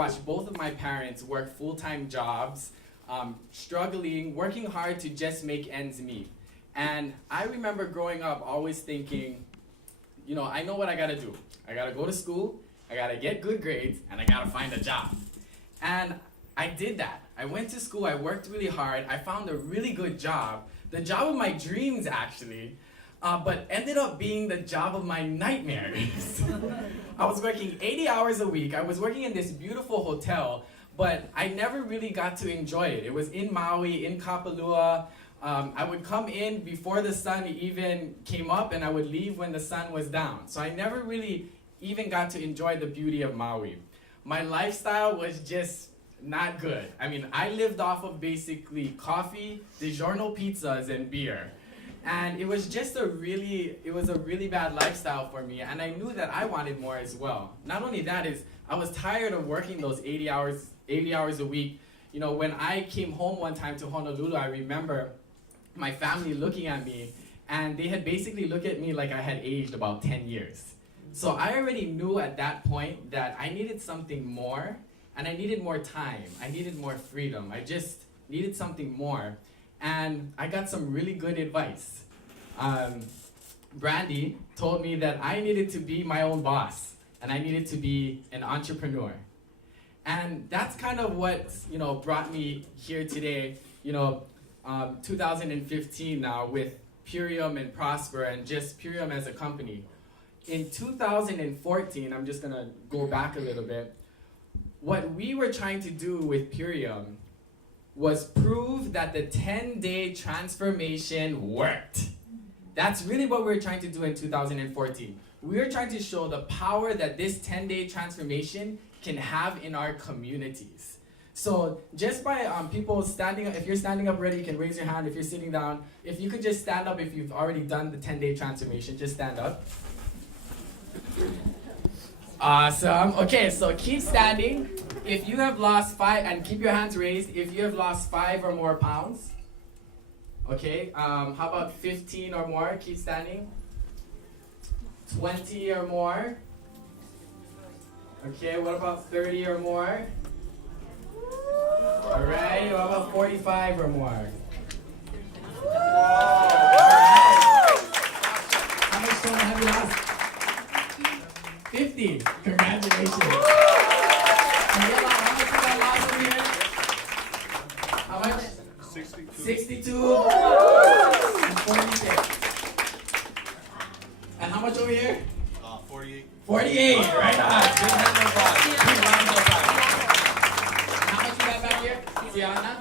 watched both of my parents work full-time jobs, struggling, working hard to just make ends meet. And I remember growing up always thinking, you know, I know what I gotta do. I gotta go to school, I gotta get good grades, and I gotta find a job. And I did that. I went to school, I worked really hard, I found a really good job, the job of my dreams actually, but ended up being the job of my nightmares. I was working 80 hours a week, I was working in this beautiful hotel, but I never really got to enjoy it. It was in Maui, in Kapalua. I would come in before the sun even came up and I would leave when the sun was down. So I never really even got to enjoy the beauty of Maui. My lifestyle was just not good. I mean, I lived off of basically coffee, DiGiorno pizzas, and beer. And it was just a really bad lifestyle for me, and I knew that I wanted more as well. Not only that is, I was tired of working those 80 hours a week. You know, when I came home one time to Honolulu, I remember my family looking at me, and they had basically looked at me like I had aged about 10 years. So I already knew at that point that I needed something more, and I needed more time. I needed more freedom. I just needed something more. And I got some really good advice. Brandy told me that I needed to be my own boss, and I needed to be an entrepreneur. And that's kind of what, you know, brought me here today, you know, 2015 now with Purium and Prosper and just Purium as a company. In 2014, I'm just gonna go back a little bit, what we were trying to do with Purium was prove that the 10-day transformation worked. That's really what we were trying to do in 2014. We were trying to show the power that this 10-day transformation can have in our communities. So just by people standing up, if you're standing up already, you can raise your hand. If you're sitting down, if you could just stand up if you've already done the 10-day transformation, just stand up. Awesome. Okay, so keep standing. If you have lost 5, and keep your hands raised, if you have lost 5 or more pounds. Okay, how about 15 or more? Keep standing. 20 or more. Okay, what about 30 or more? All right, what about 45 or more? How much stone have you lost? 50. Congratulations. How much did I lost over here? How much? 62. And 46. And how much over here? 48. 48. Right on. Big round of applause. Big round of applause. And how much you got back here? Tiana?